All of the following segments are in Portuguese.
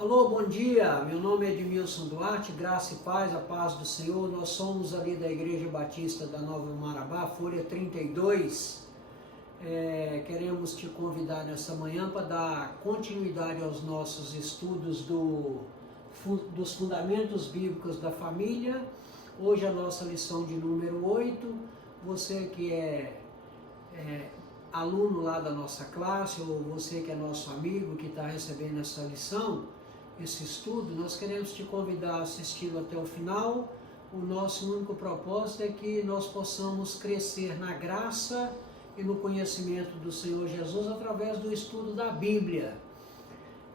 Alô, bom dia, meu nome é Edmilson Duarte, graça e paz, a paz do Senhor. Nós somos ali da Igreja Batista da Nova Marabá, folha 32. Queremos te convidar nessa manhã para dar continuidade aos nossos estudos dos fundamentos bíblicos da família. Hoje a nossa lição de número 8. Você que é aluno lá da nossa classe, ou você que é nosso amigo que está recebendo essa lição, esse estudo, nós queremos te convidar a assisti-lo até o final. O nosso único propósito é que nós possamos crescer na graça e no conhecimento do Senhor Jesus através do estudo da Bíblia.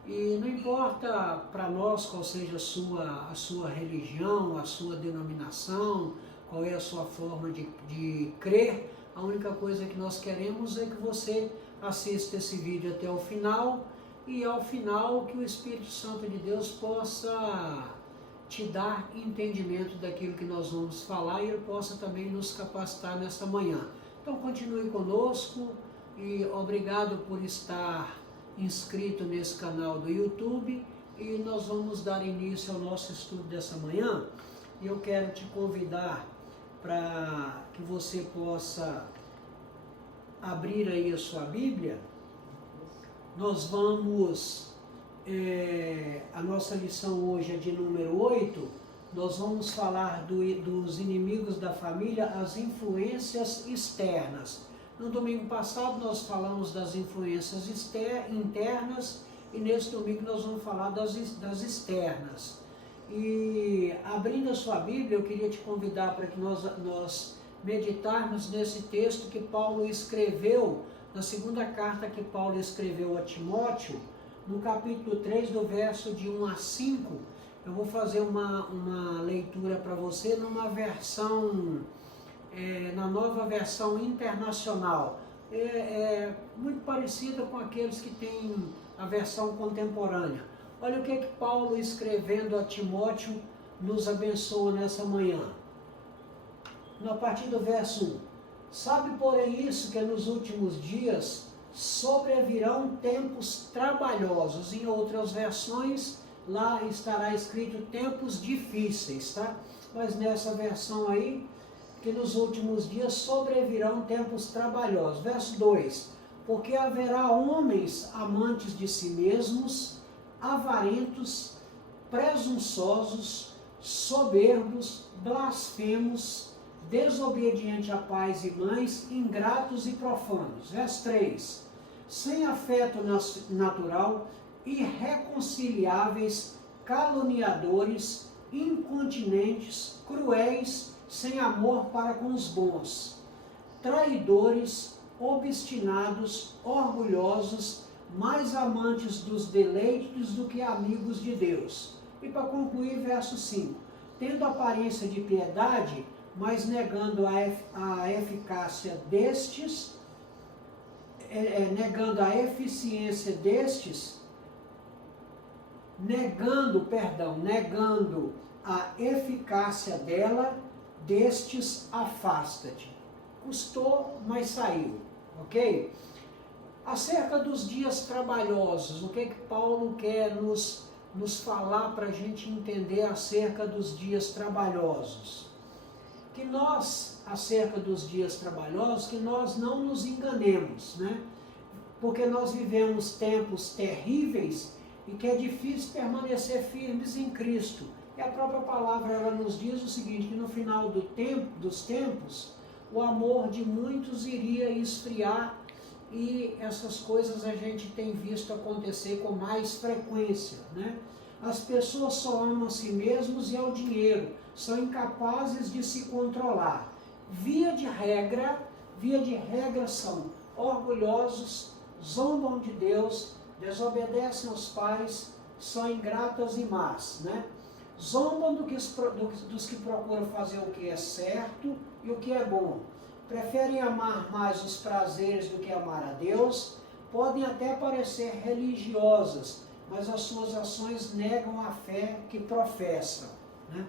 E não importa para nós qual seja a sua religião, a sua denominação, qual é a sua forma de crer, a única coisa que nós queremos é que você assista esse vídeo até o final, e ao final que o Espírito Santo de Deus possa te dar entendimento daquilo que nós vamos falar e ele possa também nos capacitar nesta manhã. Então continue conosco e obrigado por estar inscrito nesse canal do YouTube, e nós vamos dar início ao nosso estudo dessa manhã. E eu quero te convidar para que você possa abrir aí a sua Bíblia. Nós vamos, a nossa lição hoje é de número 8, nós vamos falar dos inimigos da família, as influências externas. No domingo passado nós falamos das influências internas, e nesse domingo nós vamos falar das externas. E abrindo a sua Bíblia, eu queria te convidar para que nós meditarmos nesse texto que Paulo escreveu, na segunda carta que Paulo escreveu a Timóteo, no capítulo 3, do verso de 1 a 5, eu vou fazer uma leitura para você numa versão, na nova versão internacional. Muito parecida com aqueles que têm a versão contemporânea. Olha o que Paulo, escrevendo a Timóteo, nos abençoa nessa manhã. A partir do verso 1. Sabe, porém, isso, que nos últimos dias sobrevirão tempos trabalhosos. Em outras versões, lá estará escrito tempos difíceis, tá? Mas nessa versão aí, que nos últimos dias sobrevirão tempos trabalhosos. Verso 2. Porque haverá homens amantes de si mesmos, avarentos, presunçosos, soberbos, blasfemos, desobedientes a pais e mães, ingratos e profanos. Verso 3. Sem afeto natural, irreconciliáveis, caluniadores, incontinentes, cruéis, sem amor para com os bons, traidores, obstinados, orgulhosos, mais amantes dos deleites do que amigos de Deus. E para concluir, verso 5. Tendo aparência de piedade, mas negando a eficácia destes, negando a eficiência destes, negando a eficácia destes, afasta-te. Custou, mas saiu, ok? Acerca dos dias trabalhosos, o que Paulo quer nos falar para a gente entender acerca dos dias trabalhosos? Que nós, acerca dos dias trabalhosos, que nós não nos enganemos, né? Porque nós vivemos tempos terríveis e que é difícil permanecer firmes em Cristo. E a própria palavra ela nos diz o seguinte, que no final dos tempos, o amor de muitos iria esfriar, e essas coisas a gente tem visto acontecer com mais frequência, né? As pessoas só amam a si mesmos e ao dinheiro, são incapazes de se controlar. Via de regra são orgulhosos, zombam de Deus, desobedecem aos pais, são ingratas e más, né? Zombam dos que procuram fazer o que é certo e o que é bom. Preferem amar mais os prazeres do que amar a Deus, podem até parecer religiosas, mas as suas ações negam a fé que professam, né?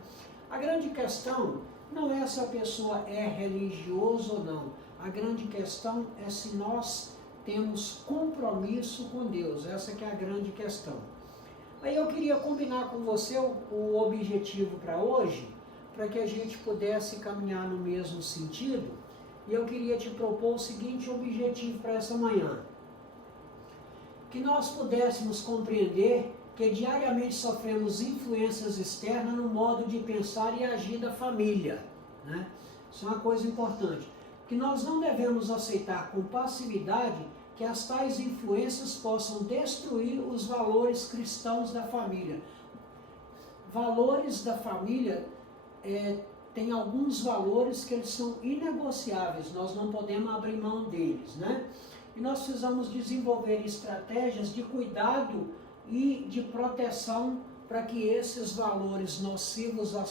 A grande questão não é se a pessoa é religiosa ou não. A grande questão é se nós temos compromisso com Deus. Essa que é a grande questão. Aí eu queria combinar com você o objetivo para hoje, para que a gente pudesse caminhar no mesmo sentido, e eu queria te propor o seguinte objetivo para essa manhã. Que nós pudéssemos compreender que diariamente sofremos influências externas no modo de pensar e agir da família, né? Isso é uma coisa importante. Que nós não devemos aceitar com passividade que as tais influências possam destruir os valores cristãos da família. Valores da família, tem alguns valores que eles são inegociáveis, nós não podemos abrir mão deles, né? E nós precisamos desenvolver estratégias de cuidado e de proteção para que esses valores nocivos à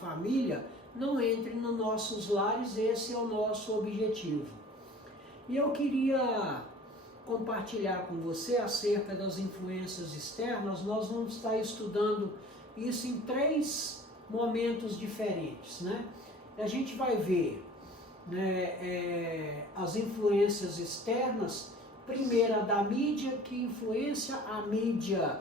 família não entrem nos nossos lares. Esse é o nosso objetivo. E eu queria compartilhar com você acerca das influências externas. Nós vamos estar estudando isso em 3 momentos diferentes, né? A gente vai ver, né, as influências externas. Primeira, da mídia, que influência a mídia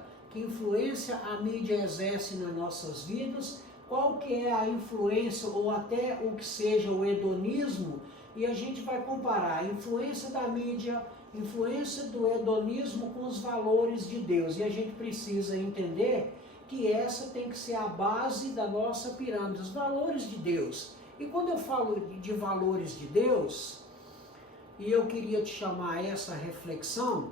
exerce nas nossas vidas, qual que é a influência ou até o que seja o hedonismo, e a gente vai comparar a influência da mídia, influência do hedonismo com os valores de Deus. E a gente precisa entender que essa tem que ser a base da nossa pirâmide, os valores de Deus. E quando eu falo de valores de Deus, e eu queria te chamar a essa reflexão,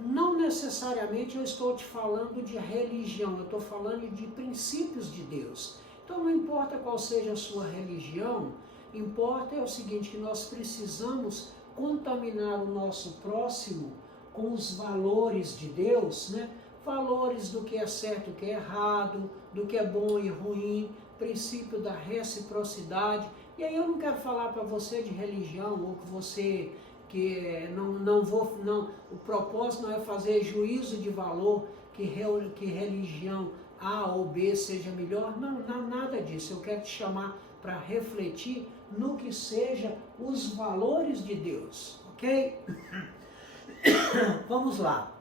não necessariamente eu estou te falando de religião, eu estou falando de princípios de Deus. Então não importa qual seja a sua religião, importa é o seguinte, que nós precisamos contaminar o nosso próximo com os valores de Deus, né? Valores do que é certo e o que é errado, do que é bom e ruim, princípio da reciprocidade. E aí eu não quero falar para você de religião, ou que você, o propósito não é fazer juízo de valor, que religião A ou B seja melhor, não, nada disso. Eu quero te chamar para refletir no que seja os valores de Deus, ok? Vamos lá.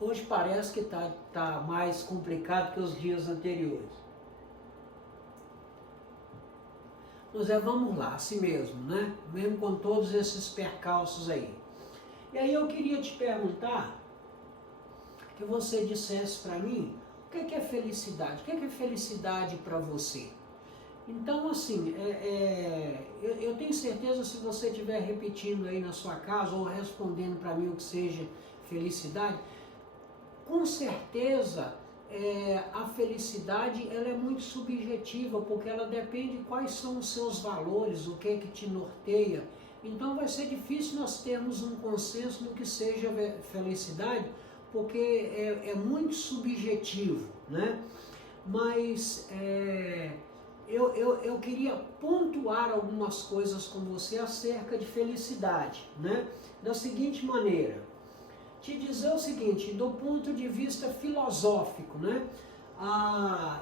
Hoje parece que tá mais complicado que os dias anteriores. Mas vamos lá, assim mesmo, né? Mesmo com todos esses percalços aí. E aí eu queria te perguntar, que você dissesse para mim, o que é felicidade? O que é felicidade para você? Então, assim, eu tenho certeza, se você estiver repetindo aí na sua casa, ou respondendo para mim o que seja felicidade, com certeza a felicidade ela é muito subjetiva, porque ela depende de quais são os seus valores, o que é que te norteia. Então vai ser difícil nós termos um consenso no que seja felicidade, porque é muito subjetivo, né? Mas eu queria pontuar algumas coisas com você acerca de felicidade, né? Da seguinte maneira, te dizer o seguinte, do ponto de vista filosófico, né?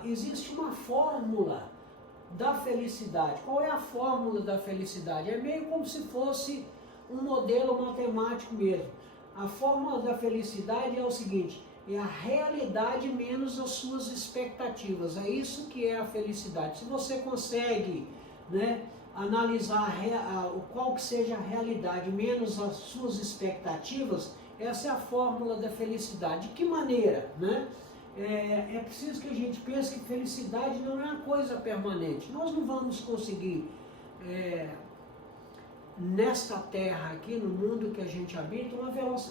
Existe uma fórmula da felicidade. Qual é a fórmula da felicidade? É meio como se fosse um modelo matemático mesmo. A fórmula da felicidade é o seguinte, é a realidade menos as suas expectativas. É isso que é a felicidade. Se você consegue, né, analisar qual que seja a realidade menos as suas expectativas, essa é a fórmula da felicidade. De que maneira, né? É preciso que a gente pense que felicidade não é uma coisa permanente. Nós não vamos conseguir, nesta terra aqui, no mundo que a gente habita,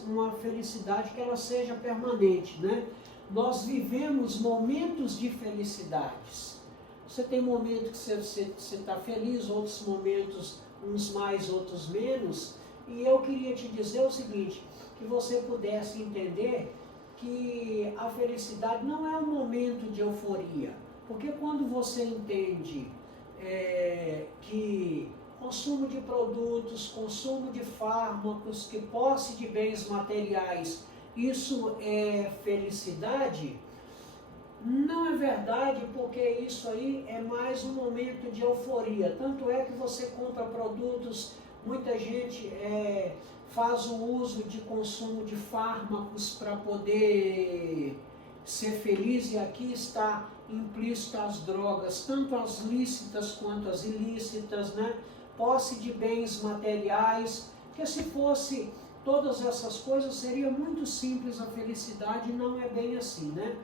uma felicidade que ela seja permanente, né? Nós vivemos momentos de felicidades. Você tem momentos que você está feliz, outros momentos, uns mais, outros menos. E eu queria te dizer o seguinte, que você pudesse entender que a felicidade não é um momento de euforia. Porque quando você entende que consumo de produtos, consumo de fármacos, que posse de bens materiais, isso é felicidade, não é verdade, porque isso aí é mais um momento de euforia. Tanto é que você compra produtos muita gente faz o uso de consumo de fármacos para poder ser feliz, e aqui está implícito as drogas, tanto as lícitas quanto as ilícitas, né? Posse de bens materiais, que se fosse todas essas coisas seria muito simples a felicidade, não é bem assim, né?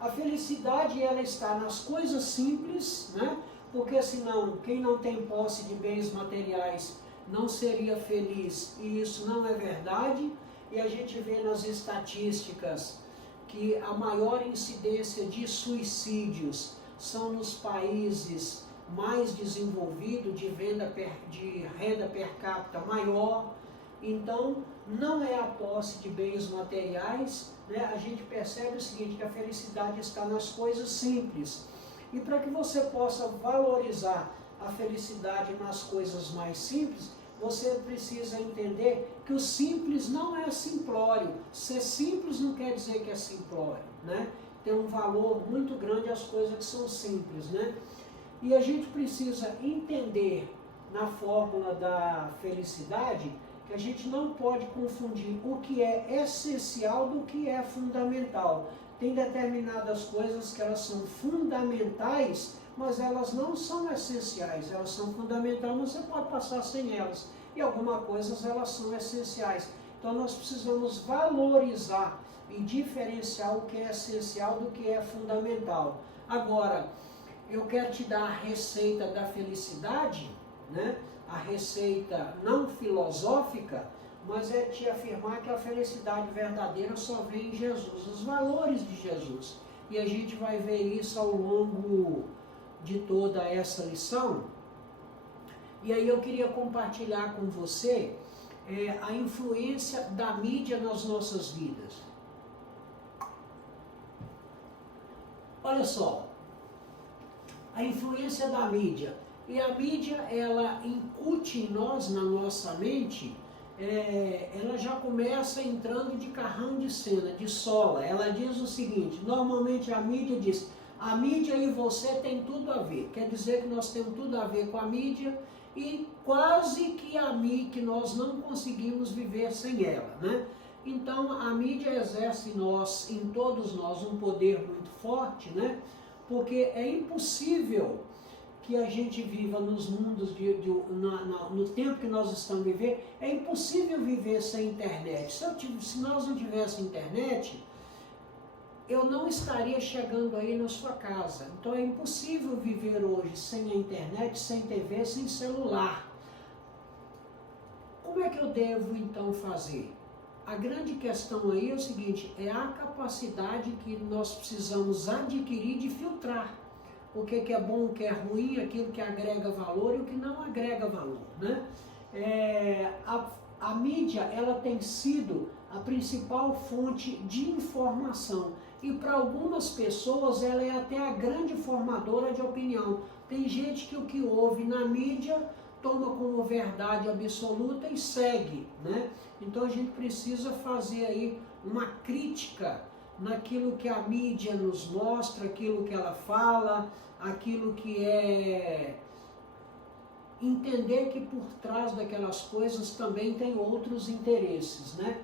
A felicidade, ela está nas coisas simples, né? Porque senão quem não tem posse de bens materiais não seria feliz, e isso não é verdade. E a gente vê nas estatísticas que a maior incidência de suicídios são nos países mais desenvolvidos, de renda per capita maior. Então, não é a posse de bens materiais, né? A gente percebe o seguinte, que a felicidade está nas coisas simples. E para que você possa valorizar a felicidade nas coisas mais simples, você precisa entender que o simples não é simplório. Ser simples não quer dizer que é simplório, né? Tem um valor muito grande as coisas que são simples, né? E a gente precisa entender na fórmula da felicidade que a gente não pode confundir o que é essencial do que é fundamental. Tem determinadas coisas que elas são fundamentais, mas elas não são essenciais. Elas são fundamentais, mas você pode passar sem elas. E algumas coisas elas são essenciais. Então nós precisamos valorizar e diferenciar o que é essencial do que é fundamental. Agora, eu quero te dar a receita da felicidade, né? A receita não filosófica, mas é te afirmar que a felicidade verdadeira só vem em Jesus, os valores de Jesus. E a gente vai ver isso ao longo de toda essa lição. E aí eu queria compartilhar com você a influência da mídia nas nossas vidas. Olha só, a influência da mídia. E a mídia, ela incute em nós, na nossa mente, ela já começa entrando de carrão de cena, de sola. Ela diz o seguinte, normalmente a mídia diz, a mídia e você tem tudo a ver. Quer dizer que nós temos tudo a ver com a mídia e quase que nós não conseguimos viver sem ela, né? Então a mídia exerce em todos nós um poder muito forte, né? Porque é impossível que a gente viva nos mundos, no tempo que nós estamos vivendo, é impossível viver sem internet. Se nós não tivéssemos internet, eu não estaria chegando aí na sua casa. Então é impossível viver hoje sem a internet, sem TV, sem celular. Como é que eu devo então fazer? A grande questão aí é o seguinte, é a capacidade que nós precisamos adquirir de filtrar o que é bom, o que é ruim, aquilo que agrega valor e o que não agrega valor, né? A mídia, ela tem sido a principal fonte de informação e para algumas pessoas ela é até a grande formadora de opinião. Tem gente que o que ouve na mídia toma como verdade absoluta e segue, né? Então a gente precisa fazer aí uma crítica naquilo que a mídia nos mostra, aquilo que ela fala, aquilo que é entender que por trás daquelas coisas também tem outros interesses, né?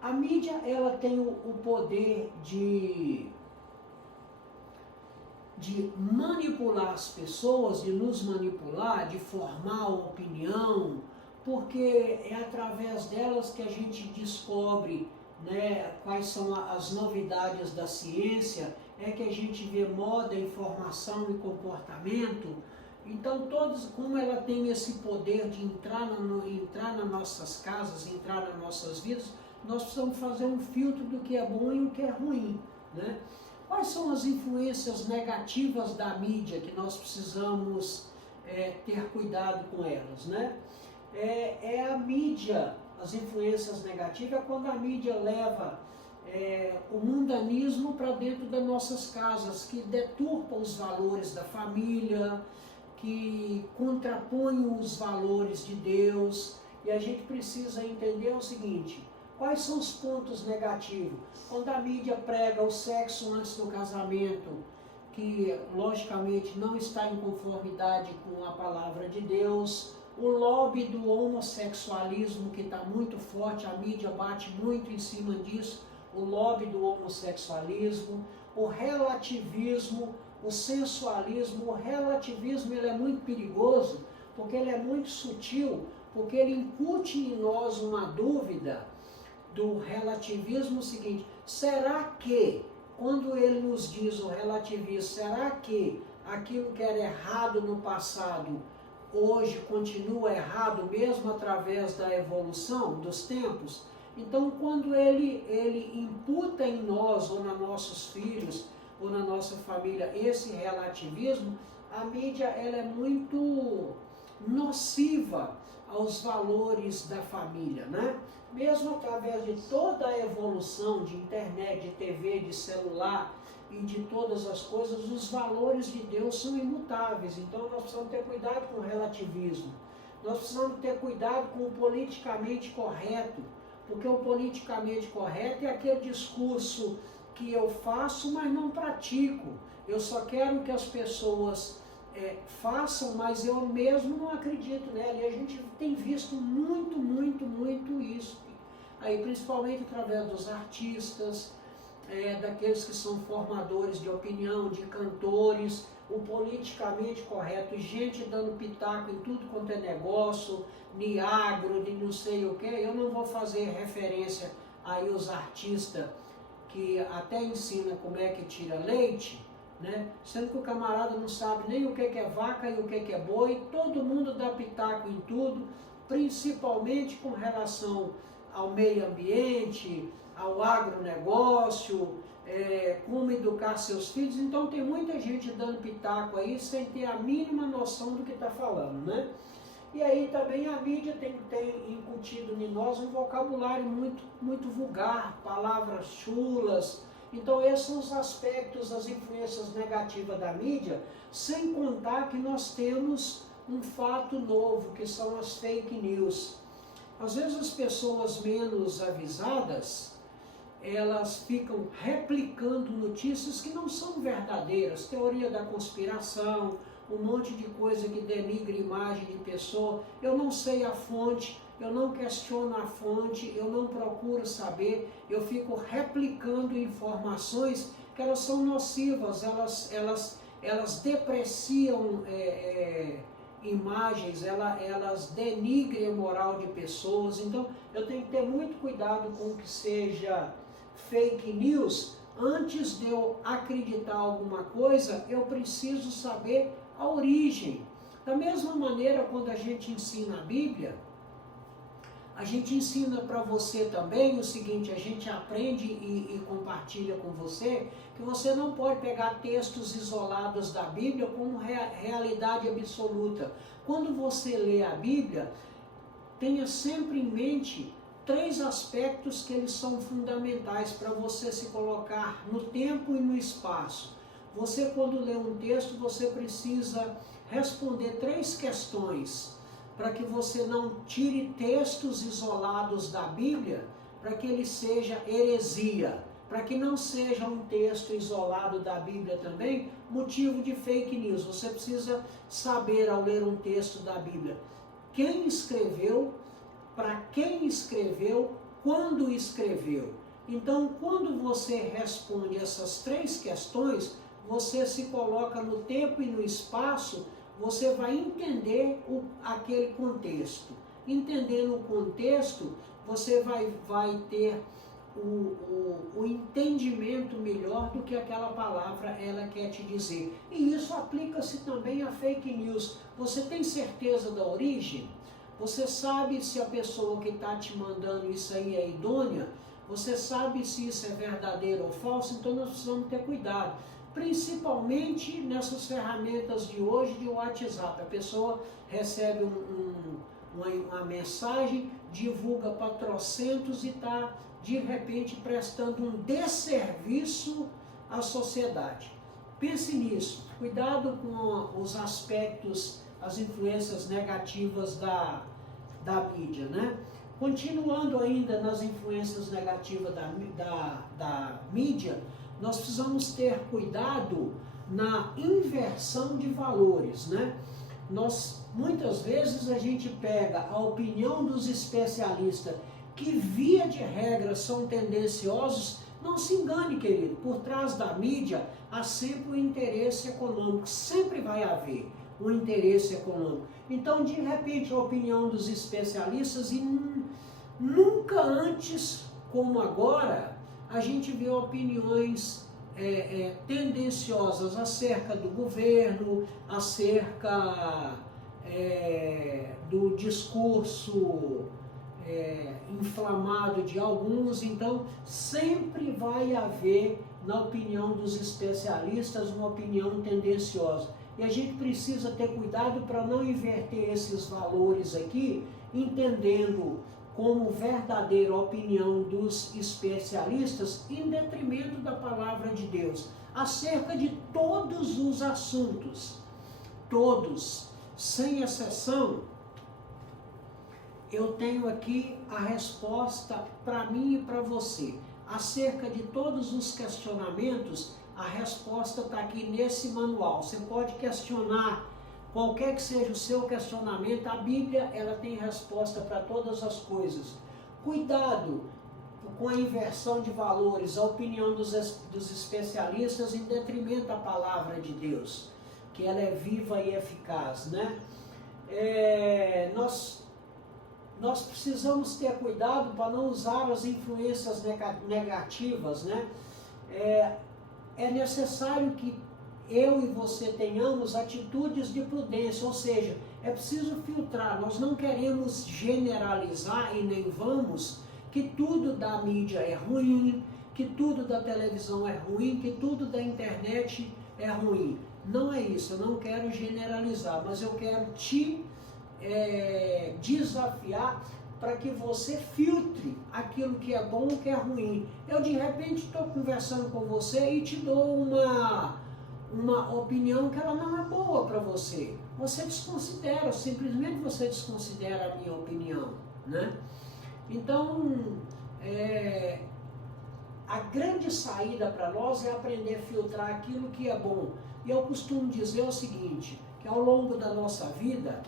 A mídia, ela tem o poder de manipular as pessoas, de nos manipular, de formar opinião, porque é através delas que a gente descobre, né, quais são as novidades da ciência, é que a gente vê moda, informação e comportamento. Então, como ela tem esse poder de entrar nas nossas casas, entrar nas nossas vidas, nós precisamos fazer um filtro do que é bom e o que é ruim, né? Quais são as influências negativas da mídia que nós precisamos ter cuidado com elas, né? A mídia, as influências negativas, é quando a mídia leva o mundanismo para dentro das nossas casas, que deturpa os valores da família, que contrapõe os valores de Deus, e a gente precisa entender o seguinte, quais são os pontos negativos? Quando a mídia prega o sexo antes do casamento, que logicamente não está em conformidade com a palavra de Deus, o lobby do homossexualismo que está muito forte, a mídia bate muito em cima disso, o lobby do homossexualismo, o relativismo, o sensualismo. O relativismo ele é muito perigoso, porque ele é muito sutil, porque ele incute em nós uma dúvida do relativismo seguinte: será que, quando ele nos diz o relativismo, será que aquilo que era errado no passado, hoje continua errado, mesmo através da evolução dos tempos? Então, quando ele imputa em nós, ou nos nossos filhos, ou na nossa família, esse relativismo, a mídia ela é muito nociva aos valores da família, né? Mesmo através de toda a evolução de internet, de TV, de celular e de todas as coisas, os valores de Deus são imutáveis. Então nós precisamos ter cuidado com o relativismo. Nós precisamos ter cuidado com o politicamente correto, porque o politicamente correto é aquele discurso que eu faço, mas não pratico. Eu só quero que as pessoas façam, mas eu mesmo não acredito nela. E a gente tem visto muito isso. Aí, principalmente através dos artistas, daqueles que são formadores de opinião, de cantores, o politicamente correto, gente dando pitaco em tudo quanto é negócio, de agro, de não sei o que. Eu não vou fazer referência aí os artistas que até ensinam como é que tira leite, né? Sendo que o camarada não sabe nem o que é vaca e o que é boi. Todo mundo dá pitaco em tudo, principalmente com relação ao meio ambiente, ao agronegócio, como educar seus filhos. Então tem muita gente dando pitaco aí sem ter a mínima noção do que está falando, né? E aí também a mídia tem incutido em nós um vocabulário muito vulgar, palavras chulas. Então esses são os aspectos, as influências negativas da mídia, sem contar que nós temos um fato novo, que são as fake news. Às vezes as pessoas menos avisadas, elas ficam replicando notícias que não são verdadeiras, teoria da conspiração, um monte de coisa que denigre imagem de pessoa. Eu não sei a fonte, eu não questiono a fonte, eu não procuro saber, eu fico replicando informações que elas são nocivas, elas depreciam imagens, elas denigrem a moral de pessoas. Então eu tenho que ter muito cuidado com o que seja fake news. Antes de eu acreditar alguma coisa, eu preciso saber a origem. Da mesma maneira, quando a gente ensina a Bíblia, a gente ensina para você também o seguinte: a gente aprende e compartilha com você que você não pode pegar textos isolados da Bíblia como realidade absoluta. Quando você lê a Bíblia, tenha sempre em mente 3 aspectos que eles são fundamentais para você se colocar no tempo e no espaço. Você, quando lê um texto, você precisa responder 3 questões, para que você não tire textos isolados da Bíblia, para que ele seja heresia, para que não seja um texto isolado da Bíblia também motivo de fake news. Você precisa saber, ao ler um texto da Bíblia, quem escreveu, para quem escreveu, quando escreveu. Então, quando você responde essas 3 questões, você se coloca no tempo e no espaço, você vai entender aquele contexto. Entendendo o contexto, você vai ter o entendimento melhor do que aquela palavra ela quer te dizer. E isso aplica-se também a fake news. Você tem certeza da origem? Você sabe se a pessoa que está te mandando isso aí é idônea? Você sabe se isso é verdadeiro ou falso? Então nós precisamos ter cuidado. Principalmente nessas ferramentas de hoje de WhatsApp. A pessoa recebe uma mensagem, divulga para trocentos e está, de repente, prestando um desserviço à sociedade. Pense nisso. Cuidado com os aspectos, as influências negativas da mídia, né? Continuando ainda nas influências negativas da mídia, nós precisamos ter cuidado na inversão de valores, né? Muitas vezes a gente pega a opinião dos especialistas, que via de regra são tendenciosos. Não se engane, querido, por trás da mídia há sempre um interesse econômico, sempre vai haver um interesse econômico. Então, de repente, a opinião dos especialistas, e nunca antes como agora, a gente vê opiniões tendenciosas acerca do governo, acerca do discurso inflamado de alguns. Então sempre vai haver, na opinião dos especialistas, uma opinião tendenciosa, e a gente precisa ter cuidado para não inverter esses valores aqui, entendendo como verdadeira opinião dos especialistas em detrimento da palavra de Deus, acerca de todos os assuntos, todos, sem exceção. Eu tenho aqui a resposta para mim e para você. Acerca de todos os questionamentos, a resposta está aqui nesse manual. Você pode questionar, qualquer que seja o seu questionamento, a Bíblia ela tem resposta para todas as coisas. Cuidado com a inversão de valores, a opinião dos especialistas em detrimento da palavra de Deus, que ela é viva e eficaz, né? Nós precisamos ter cuidado para não usar as influências negativas, né? É necessário que eu e você tenhamos atitudes de prudência, ou seja, é preciso filtrar. Nós não queremos generalizar e nem vamos que tudo da mídia é ruim, que tudo da televisão é ruim, que tudo da internet é ruim. Não é isso, eu não quero generalizar, mas eu quero te desafiar para que você filtre aquilo que é bom e o que é ruim. Eu de repente estou conversando com você e te dou uma opinião que ela não é boa para você. Você desconsidera, simplesmente você desconsidera a minha opinião, né? Então, a grande saída para nós é aprender a filtrar aquilo que é bom. E eu costumo dizer o seguinte, que ao longo da nossa vida,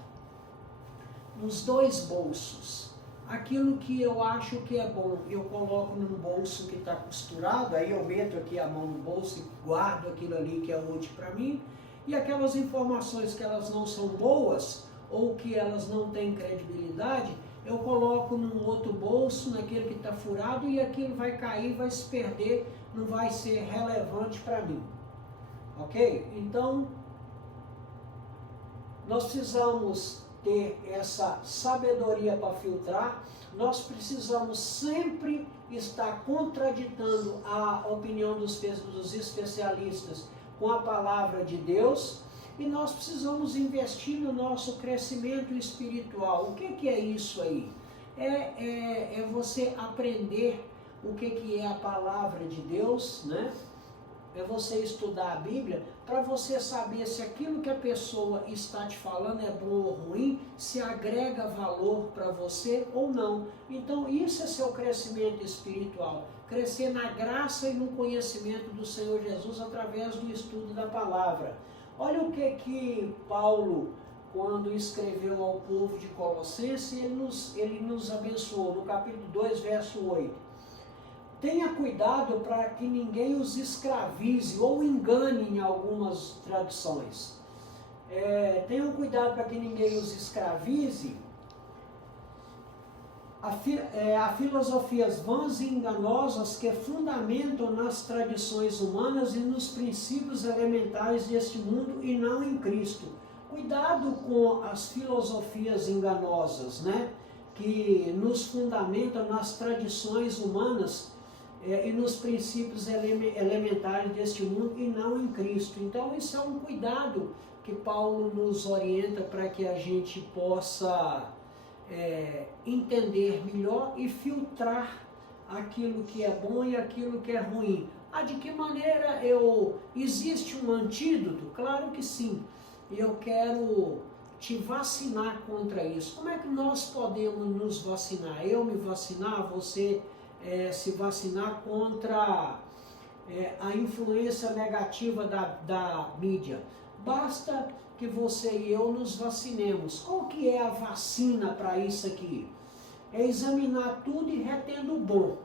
nos dois bolsos, aquilo que eu acho que é bom, eu coloco num bolso que está costurado, aí eu meto aqui a mão no bolso e guardo aquilo ali que é útil para mim, e aquelas informações que elas não são boas, ou que elas não têm credibilidade, eu coloco num outro bolso, naquele que está furado, e aquilo vai cair, vai se perder, não vai ser relevante para mim. Ok? Então, nós precisamos ter essa sabedoria para filtrar, nós precisamos sempre estar contraditando a opinião dos especialistas com a palavra de Deus, e nós precisamos investir no nosso crescimento espiritual. O que é isso aí? É você aprender o que é a palavra de Deus, né? É você estudar a Bíblia para você saber se aquilo que a pessoa está te falando é bom ou ruim, se agrega valor para você ou não. Então isso é seu crescimento espiritual, crescer na graça e no conhecimento do Senhor Jesus através do estudo da palavra. Olha o que Paulo, quando escreveu ao povo de Colossenses, ele nos abençoou no capítulo 2, verso 8. Tenha cuidado para que ninguém os escravize ou engane em algumas traduções. Tenham cuidado para que ninguém os escravize a filosofias vãs e enganosas que fundamentam nas tradições humanas e nos princípios elementares deste mundo e não em Cristo. Cuidado com as filosofias enganosas, né? Que nos fundamentam nas tradições humanas e nos princípios elementares deste mundo e não em Cristo. Então isso é um cuidado que Paulo nos orienta para que a gente possa entender melhor e filtrar aquilo que é bom e aquilo que é ruim. De que maneira existe um antídoto? Claro que sim. E eu quero te vacinar contra isso. Como é que nós podemos nos vacinar? Eu me vacinar, você se vacinar contra a influência negativa da mídia. Basta que você e eu nos vacinemos. Qual que é a vacina para isso aqui? É examinar tudo e retendo o bom.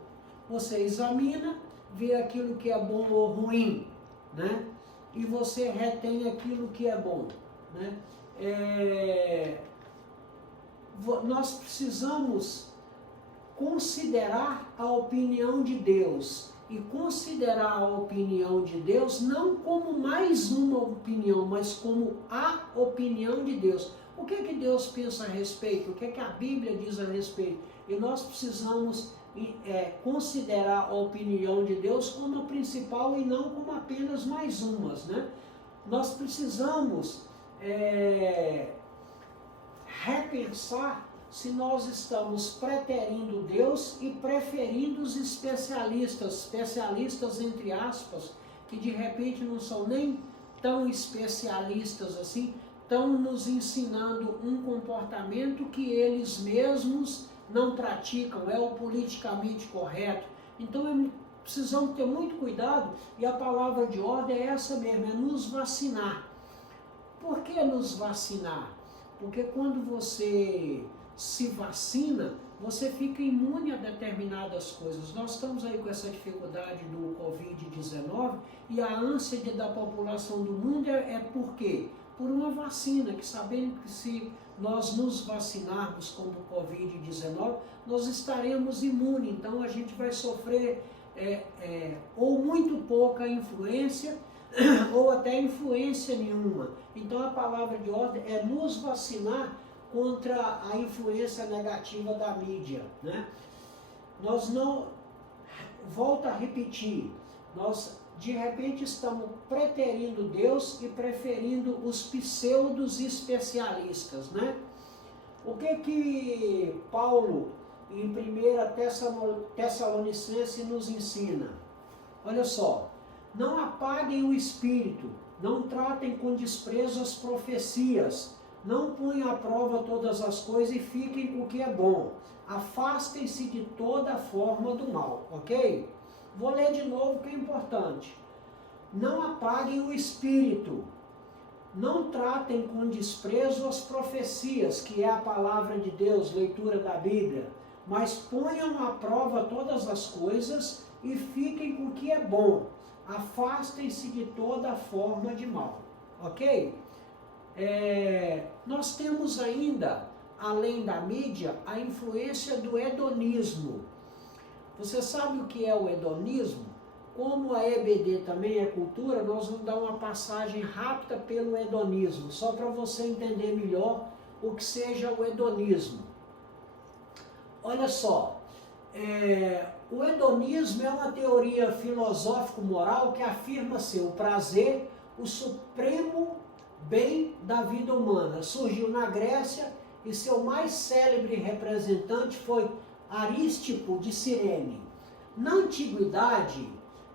Você examina, vê aquilo que é bom ou ruim, né? E você retém aquilo que é bom, né? Nós precisamos considerar a opinião de Deus, e considerar a opinião de Deus não como mais uma opinião, mas como a opinião de Deus. O que é que Deus pensa a respeito? O que é que a Bíblia diz a respeito? E nós precisamos considerar a opinião de Deus como a principal e não como apenas mais umas, né? Nós precisamos repensar se nós estamos preterindo Deus e preferindo os especialistas entre aspas, que de repente não são nem tão especialistas assim, estão nos ensinando um comportamento que eles mesmos não praticam, é o politicamente correto. Então precisamos ter muito cuidado, e a palavra de ordem é essa mesmo, é nos vacinar. Por que nos vacinar? Porque quando você se vacina, você fica imune a determinadas coisas. Nós estamos aí com essa dificuldade do Covid-19 e a ânsia da população do mundo é por quê? Por uma vacina, que sabendo que se nós nos vacinarmos contra o Covid-19, nós estaremos imunes, então a gente vai sofrer ou muito pouca influência, ou até influência nenhuma. Então a palavra de ordem é nos vacinar contra a influência negativa da mídia, né? Nós não, volto a repetir, nós de repente estamos preterindo Deus e preferindo os pseudos especialistas, né? O que Paulo, em 1 Tessalonicenses, nos ensina? Olha só, não apaguem o espírito, não tratem com desprezo as profecias, não ponham à prova todas as coisas e fiquem com o que é bom. Afastem-se de toda forma do mal, ok? Vou ler de novo que é importante. Não apaguem o espírito, não tratem com desprezo as profecias, que é a palavra de Deus, leitura da Bíblia, mas ponham à prova todas as coisas e fiquem com o que é bom. Afastem-se de toda forma de mal, ok? Nós temos ainda, além da mídia, a influência do hedonismo. Você sabe o que é o hedonismo? Como a EBD também é cultura, nós vamos dar uma passagem rápida pelo hedonismo, só para você entender melhor o que seja o hedonismo. Olha só, o hedonismo é uma teoria filosófico-moral que afirma ser o prazer o supremo bem da vida humana. Surgiu na Grécia e seu mais célebre representante foi Arístipo de Cirene. Na antiguidade,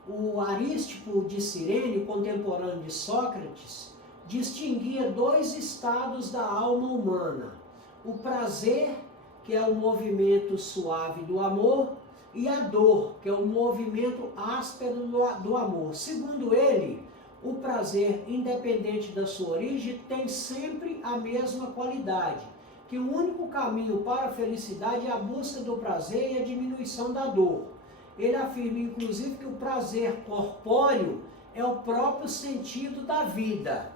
o Arístipo de Cirene, contemporâneo de Sócrates, distinguia dois estados da alma humana: o prazer, que é o movimento suave do amor, e a dor, que é o movimento áspero do amor. Segundo ele, o prazer, independente da sua origem, tem sempre a mesma qualidade, que o único caminho para a felicidade é a busca do prazer e a diminuição da dor. Ele afirma, inclusive, que o prazer corpóreo é o próprio sentido da vida.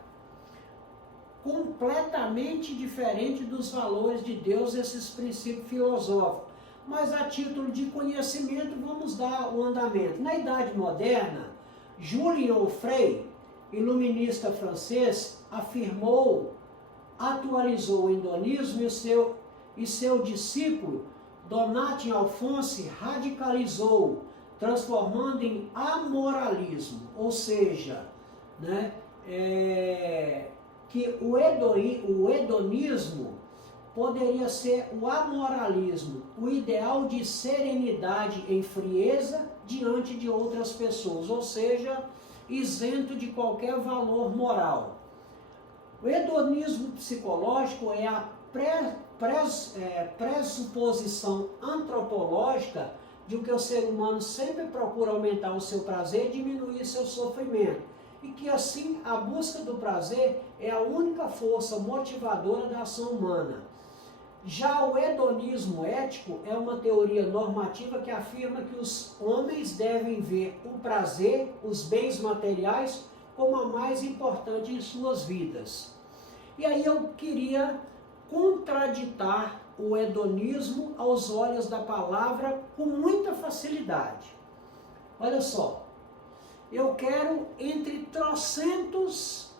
Completamente diferente dos valores de Deus, esses princípios filosóficos. Mas a título de conhecimento, vamos dar o andamento. Na Idade Moderna, Julien Frey, iluminista francês, atualizou o hedonismo e seu discípulo, Donatien Alphonse, radicalizou, transformando em amoralismo, ou seja, né, que o hedonismo poderia ser o amoralismo, o ideal de serenidade em frieza diante de outras pessoas, ou seja, isento de qualquer valor moral. O hedonismo psicológico é a pressuposição antropológica de que o ser humano sempre procura aumentar o seu prazer e diminuir seu sofrimento. e que assim a busca do prazer é a única força motivadora da ação humana. Já o hedonismo ético é uma teoria normativa que afirma que os homens devem ver o prazer, os bens materiais, como a mais importante em suas vidas. E aí eu queria contraditar o hedonismo aos olhos da palavra com muita facilidade. Olha só, eu quero entre trocentos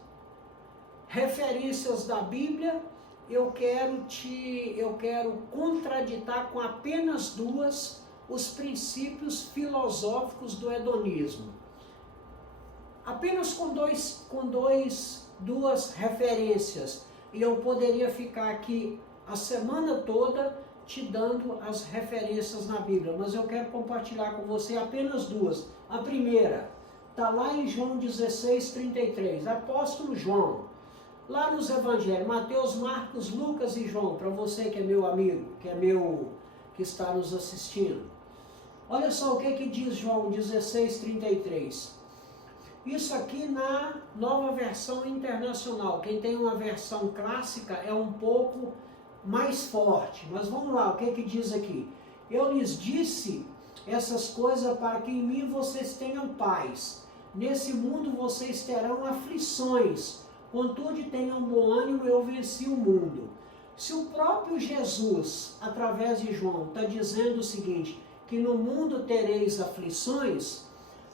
referências da Bíblia, eu quero contraditar com apenas duas os princípios filosóficos do hedonismo. Apenas com duas referências, e eu poderia ficar aqui a semana toda te dando as referências na Bíblia, mas eu quero compartilhar com você apenas duas. A primeira está lá em João 16:33, apóstolo João, lá nos evangelhos, Mateus, Marcos, Lucas e João, para você que é meu amigo, que está nos assistindo. Olha só o que diz João 16:33. Isso aqui na Nova Versão Internacional. Quem tem uma versão clássica é um pouco mais forte. Mas vamos lá, o que diz aqui? Eu lhes disse essas coisas para que em mim vocês tenham paz. Nesse mundo vocês terão aflições. Contudo, tenham bom ânimo, eu venci o mundo. Se o próprio Jesus, através de João, está dizendo o seguinte, que no mundo tereis aflições,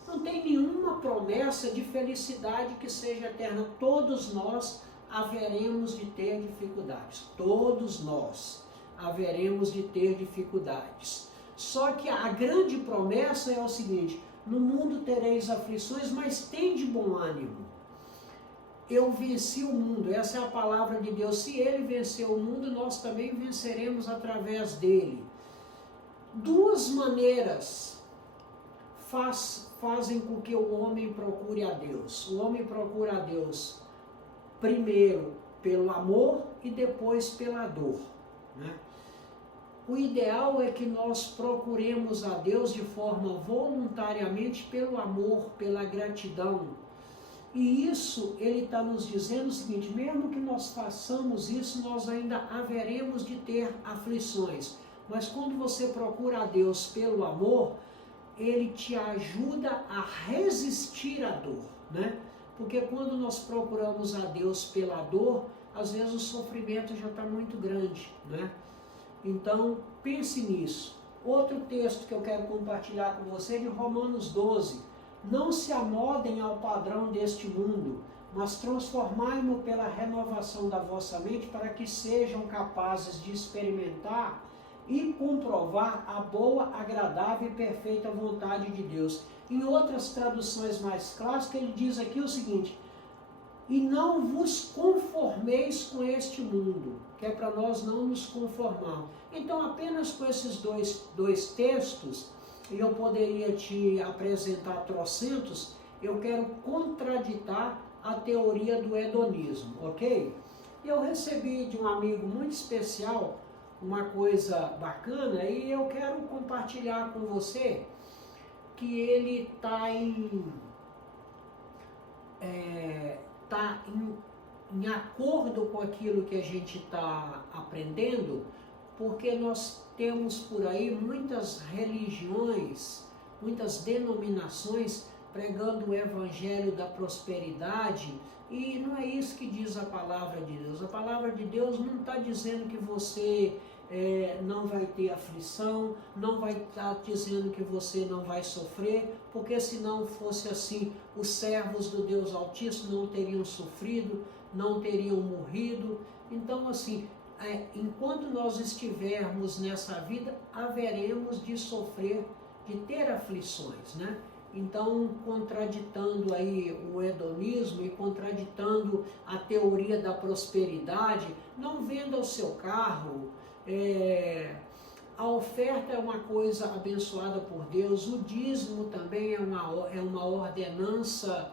não tem nenhuma promessa de felicidade que seja eterna. Todos nós haveremos de ter dificuldades. Todos nós haveremos de ter dificuldades. Só que a grande promessa é o seguinte, no mundo tereis aflições, mas tende bom ânimo. Eu venci o mundo, essa é a palavra de Deus. Se ele venceu o mundo, nós também venceremos através dele. Duas maneiras fazem com que o homem procure a Deus. O homem procura a Deus primeiro pelo amor e depois pela dor, né? O ideal é que nós procuremos a Deus de forma voluntariamente pelo amor, pela gratidão. E isso, ele está nos dizendo o seguinte, mesmo que nós façamos isso, nós ainda haveremos de ter aflições. Mas quando você procura a Deus pelo amor, ele te ajuda a resistir à dor, né? Porque quando nós procuramos a Deus pela dor, às vezes o sofrimento já está muito grande, né? Então, pense nisso. Outro texto que eu quero compartilhar com você é de Romanos 12. Não se amodem ao padrão deste mundo, mas transformai-mo pela renovação da vossa mente para que sejam capazes de experimentar e comprovar a boa, agradável e perfeita vontade de Deus. Em outras traduções mais clássicas, ele diz aqui o seguinte, e não vos conformeis com este mundo, que é para nós não nos conformarmos. Então, apenas com esses dois textos, e eu poderia te apresentar trocentos, eu quero contraditar a teoria do hedonismo, ok? Eu recebi de um amigo muito especial uma coisa bacana e eu quero compartilhar com você que ele está em acordo com aquilo que a gente está aprendendo, porque nós temos por aí muitas religiões, muitas denominações pregando o evangelho da prosperidade, e não é isso que diz a palavra de Deus. A palavra de Deus não está dizendo que você não vai ter aflição, não vai estar dizendo que você não vai sofrer, porque se não fosse assim, os servos do Deus Altíssimo não teriam sofrido, não teriam morrido. Então, assim, enquanto nós estivermos nessa vida, haveremos de sofrer, de ter aflições, né? Então, contraditando aí o hedonismo e contraditando a teoria da prosperidade, não venda o seu carro, a oferta é uma coisa abençoada por Deus, o dízimo também é uma ordenança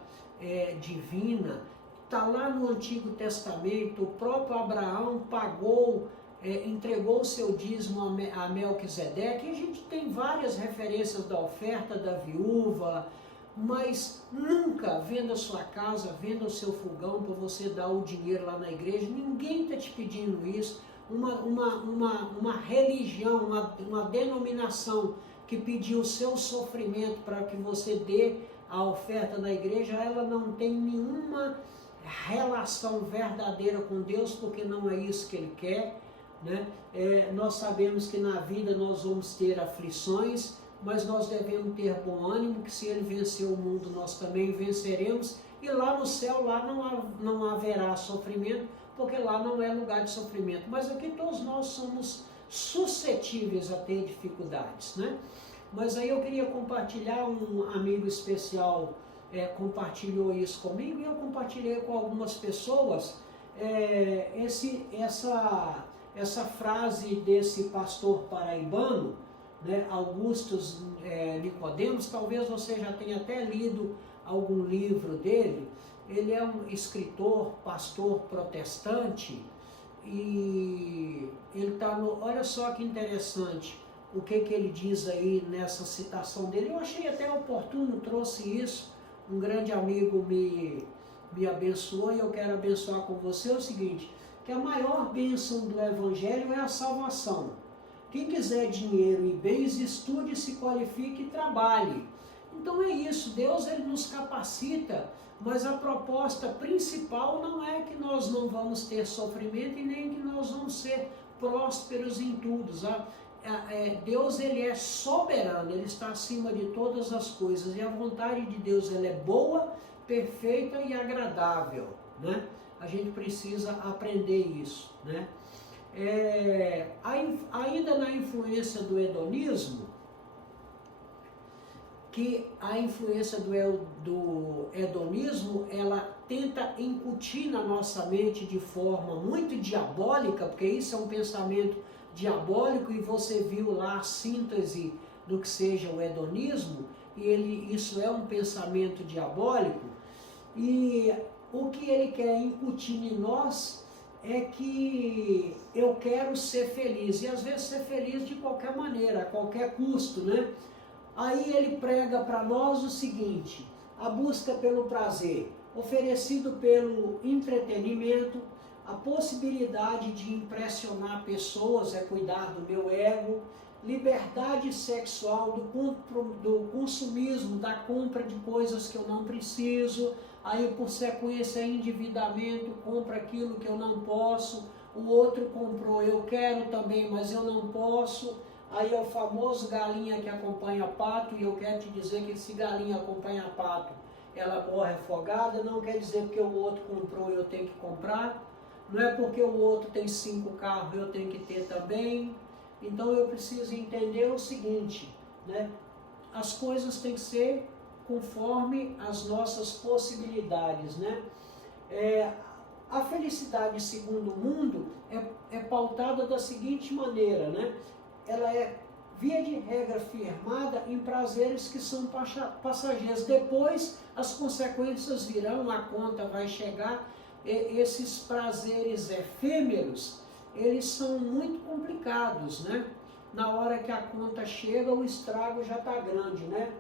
divina. Está lá no Antigo Testamento, o próprio Abraão pagou, entregou o seu dízimo a Melquisedeque, e a gente tem várias referências da oferta da viúva, mas nunca venda sua casa, venda o seu fogão para você dar o dinheiro lá na igreja. Ninguém está te pedindo isso. Uma religião, uma denominação que pediu o seu sofrimento para que você dê a oferta na igreja, ela não tem nenhuma relação verdadeira com Deus, porque não é isso que Ele quer, né? Nós sabemos que na vida nós vamos ter aflições, mas nós devemos ter bom ânimo, que se Ele venceu o mundo, nós também venceremos, e lá no céu, lá não haverá sofrimento, porque lá não é lugar de sofrimento, mas aqui todos nós somos suscetíveis a ter dificuldades, né? Mas aí eu queria compartilhar, um amigo especial compartilhou isso comigo, e eu compartilhei com algumas pessoas essa frase desse pastor paraibano, né, Augustus Nicodemos. Talvez você já tenha até lido algum livro dele. Ele é um escritor, pastor protestante, e ele está no... Olha só que interessante o que ele diz aí nessa citação dele. Eu achei até oportuno, trouxe isso, um grande amigo me abençoou, e eu quero abençoar com você o seguinte, que a maior bênção do Evangelho é a salvação. Quem quiser dinheiro e bens, estude, se qualifique e trabalhe. Então é isso, Deus ele nos capacita, mas a proposta principal não é que nós não vamos ter sofrimento e nem que nós vamos ser prósperos em tudo. Deus ele é soberano, Ele está acima de todas as coisas, e a vontade de Deus ela é boa, perfeita e agradável, né? A gente precisa aprender isso, né? Ainda na influência do hedonismo, que a influência do hedonismo, ela tenta incutir na nossa mente de forma muito diabólica, porque isso é um pensamento diabólico, e você viu lá a síntese do que seja o hedonismo, e isso é um pensamento diabólico, e o que ele quer incutir em nós é que eu quero ser feliz, e às vezes ser feliz de qualquer maneira, a qualquer custo, né? Aí ele prega para nós o seguinte: a busca pelo prazer, oferecido pelo entretenimento, a possibilidade de impressionar pessoas, cuidar do meu ego, liberdade sexual, do consumismo, da compra de coisas que eu não preciso, aí por sequência endividamento, compra aquilo que eu não posso, o outro comprou, eu quero também, mas eu não posso. Aí é o famoso galinha que acompanha pato, e eu quero te dizer que se galinha acompanha pato, ela morre afogada. Não quer dizer que o outro comprou eu tenho que comprar, não é porque o outro tem 5 carros eu tenho que ter também. Então eu preciso entender o seguinte, né? As coisas têm que ser conforme as nossas possibilidades, né? A felicidade segundo o mundo é pautada da seguinte maneira, né? Ela é, via de regra, firmada em prazeres que são passageiros. Depois as consequências virão, a conta vai chegar. Esses prazeres efêmeros, eles são muito complicados, né? Na hora que a conta chega, o estrago já está grande, né?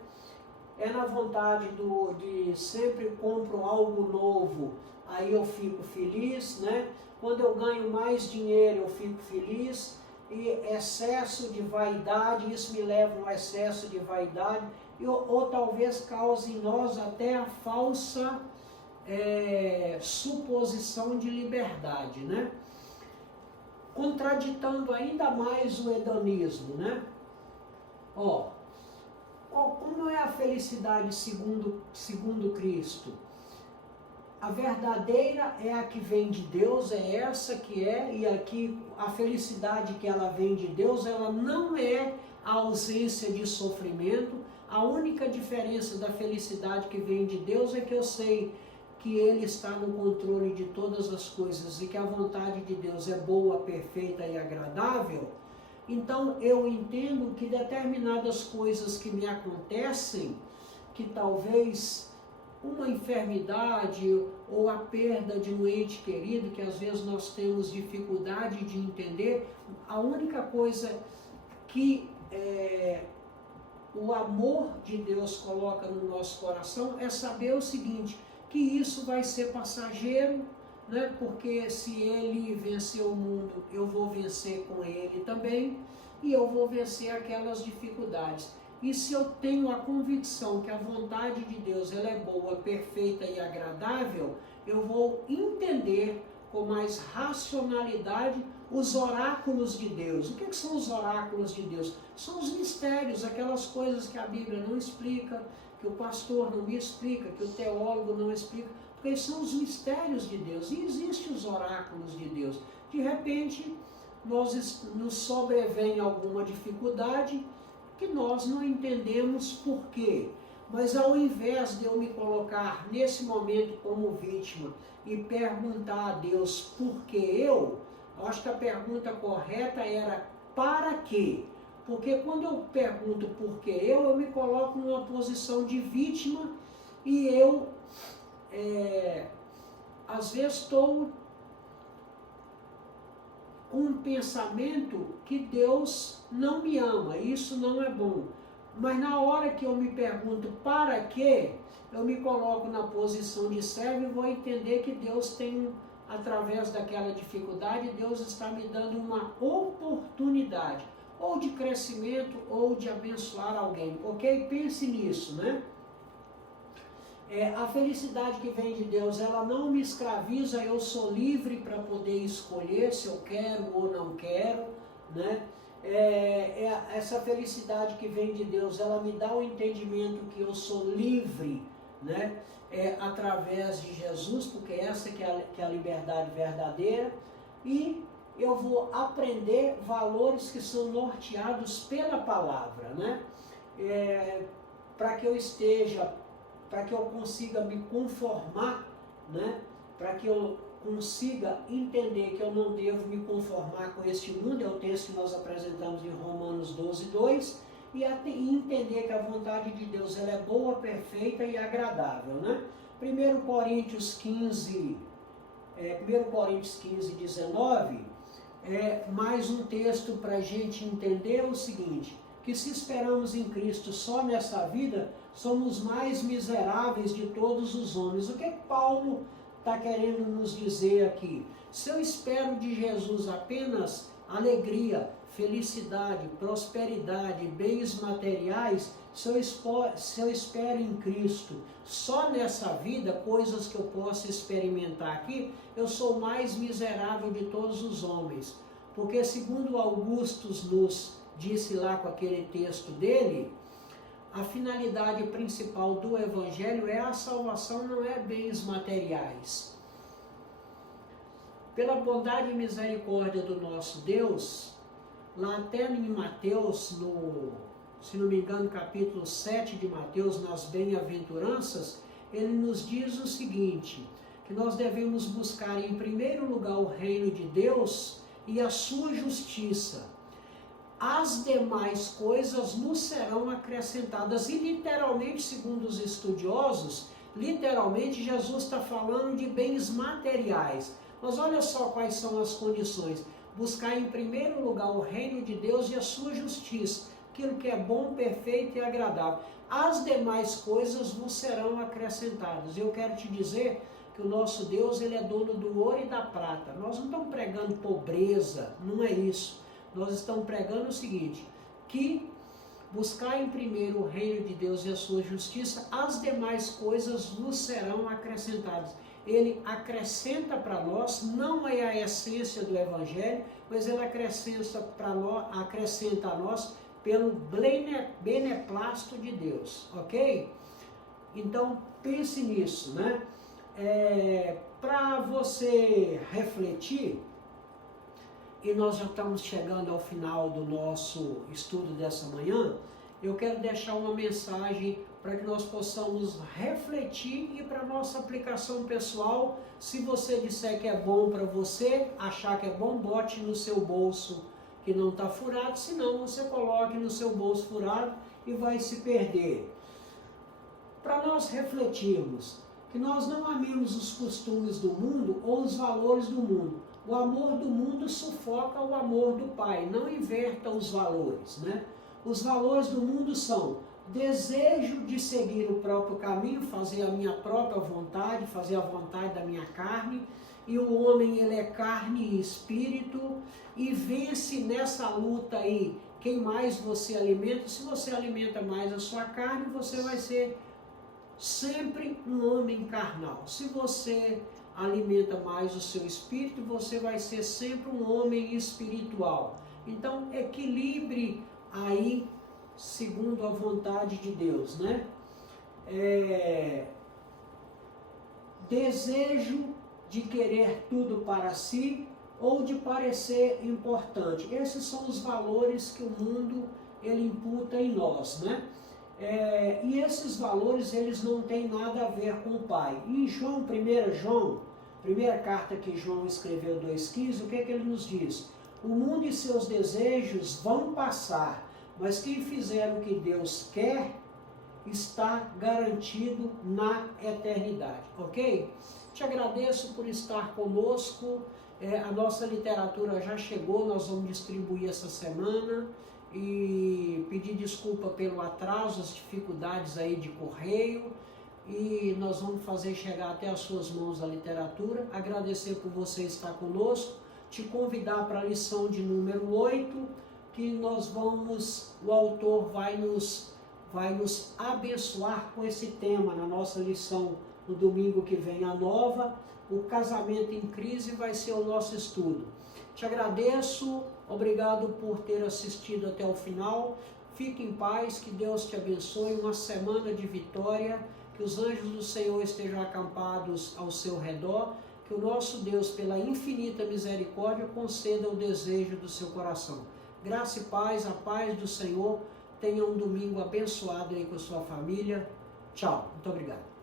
É na vontade de sempre compro algo novo, aí eu fico feliz, né? Quando eu ganho mais dinheiro, eu fico feliz. E excesso de vaidade, isso me leva a um excesso de vaidade, ou talvez cause em nós até a falsa suposição de liberdade, né? Contraditando ainda mais o hedonismo, né? Como é a felicidade segundo Cristo? A verdadeira é a que vem de Deus, é essa que e aqui a felicidade que ela vem de Deus, ela não é a ausência de sofrimento. A única diferença da felicidade que vem de Deus é que eu sei que Ele está no controle de todas as coisas e que a vontade de Deus é boa, perfeita e agradável. Então eu entendo que determinadas coisas que me acontecem, que talvez uma enfermidade ou a perda de um ente querido, que às vezes nós temos dificuldade de entender, a única coisa que o amor de Deus coloca no nosso coração é saber o seguinte, que isso vai ser passageiro, né? Porque se ele vencer o mundo, eu vou vencer com ele também, e eu vou vencer aquelas dificuldades. E se eu tenho a convicção que a vontade de Deus ela é boa, perfeita e agradável, eu vou entender com mais racionalidade os oráculos de Deus. O que são os oráculos de Deus? São os mistérios, aquelas coisas que a Bíblia não explica, que o pastor não me explica, que o teólogo não explica, porque são os mistérios de Deus. E existem os oráculos de Deus. De repente, nos sobrevém alguma dificuldade que nós não entendemos por quê. Mas ao invés de eu me colocar nesse momento como vítima e perguntar a Deus por que eu acho que a pergunta correta era para quê? Porque quando eu pergunto por que eu me coloco numa posição de vítima e eu, às vezes, estou com um pensamento que Deus não me ama, isso não é bom. Mas na hora que eu me pergunto para quê, eu me coloco na posição de servo e vou entender que Deus tem, através daquela dificuldade, Deus está me dando uma oportunidade, ou de crescimento, ou de abençoar alguém, ok? Pense nisso, né? A felicidade que vem de Deus, ela não me escraviza, eu sou livre para poder escolher se eu quero ou não quero, né? Essa felicidade que vem de Deus, ela me dá o entendimento que eu sou livre, né? Através de Jesus, porque essa que é a liberdade verdadeira, e eu vou aprender valores que são norteados pela palavra, né? Para que eu consiga me conformar, né? Para que eu consiga entender que eu não devo me conformar com este mundo, é o texto que nós apresentamos em Romanos 12, 2, e entender que a vontade de Deus ela é boa, perfeita e agradável, né? 1 Coríntios 15, 19, mais um texto para a gente entender o seguinte, que se esperamos em Cristo só nessa vida, somos mais miseráveis de todos os homens. O que Paulo está querendo nos dizer aqui? Se eu espero de Jesus apenas alegria, felicidade, prosperidade, bens materiais, se eu espero em Cristo só nessa vida, coisas que eu posso experimentar aqui, eu sou mais miserável de todos os homens. Porque segundo Augustus nos disse lá com aquele texto dele, a finalidade principal do Evangelho é a salvação, não é bens materiais. Pela bondade e misericórdia do nosso Deus, lá até em Mateus, se não me engano, capítulo 7 de Mateus, nas bem-aventuranças, ele nos diz o seguinte, que nós devemos buscar em primeiro lugar o reino de Deus e a sua justiça. As demais coisas nos serão acrescentadas. E literalmente, segundo os estudiosos, literalmente Jesus está falando de bens materiais. Mas olha só quais são as condições. Buscar em primeiro lugar o reino de Deus e a sua justiça, aquilo que é bom, perfeito e agradável. As demais coisas vos serão acrescentadas. Eu quero te dizer que o nosso Deus ele é dono do ouro e da prata. Nós não estamos pregando pobreza, não é isso. Nós estamos pregando o seguinte, que buscar em primeiro o reino de Deus e a sua justiça, as demais coisas vos serão acrescentadas. Ele acrescenta para nós, não é a essência do Evangelho, mas ele acrescenta a nós pelo beneplácito de Deus, ok? Então, pense nisso, né? Para você refletir, e nós já estamos chegando ao final do nosso estudo dessa manhã, eu quero deixar uma mensagem para que nós possamos refletir e para nossa aplicação pessoal. Se você disser que é bom para você, achar que é bom, bote no seu bolso que não está furado, senão você coloque no seu bolso furado e vai se perder. Para nós refletirmos, que nós não amemos os costumes do mundo ou os valores do mundo. O amor do mundo sufoca o amor do Pai, não inverta os valores, né? Os valores do mundo são desejo de seguir o próprio caminho, fazer a minha própria vontade, fazer a vontade da minha carne, e o homem ele é carne e espírito, e vence nessa luta aí quem mais você alimenta. Se você alimenta mais a sua carne, você vai ser sempre um homem carnal. Se você alimenta mais o seu espírito, você vai ser sempre um homem espiritual. Então, equilibre aí segundo a vontade de Deus, né? Desejo de querer tudo para si ou de parecer importante. Esses são os valores que o mundo ele imputa em nós, né? E esses valores eles não têm nada a ver com o Pai. Em João, primeira carta que João escreveu, 2,15, o que ele nos diz? O mundo e seus desejos vão passar, mas quem fizer o que Deus quer está garantido na eternidade, ok? Te agradeço por estar conosco. A nossa literatura já chegou, nós vamos distribuir essa semana, e pedir desculpa pelo atraso, as dificuldades aí de correio, e nós vamos fazer chegar até as suas mãos a literatura. Agradecer por você estar conosco, te convidar para a lição de número 8, que o autor vai nos abençoar com esse tema na nossa lição no domingo que vem, a nova, o casamento em crise, vai ser o nosso estudo. Te agradeço, obrigado por ter assistido até o final. Fique em paz, que Deus te abençoe, uma semana de vitória, que os anjos do Senhor estejam acampados ao seu redor, que o nosso Deus, pela infinita misericórdia, conceda o desejo do seu coração. Graça e paz, a paz do Senhor. Tenha um domingo abençoado aí com a sua família. Tchau, muito obrigado.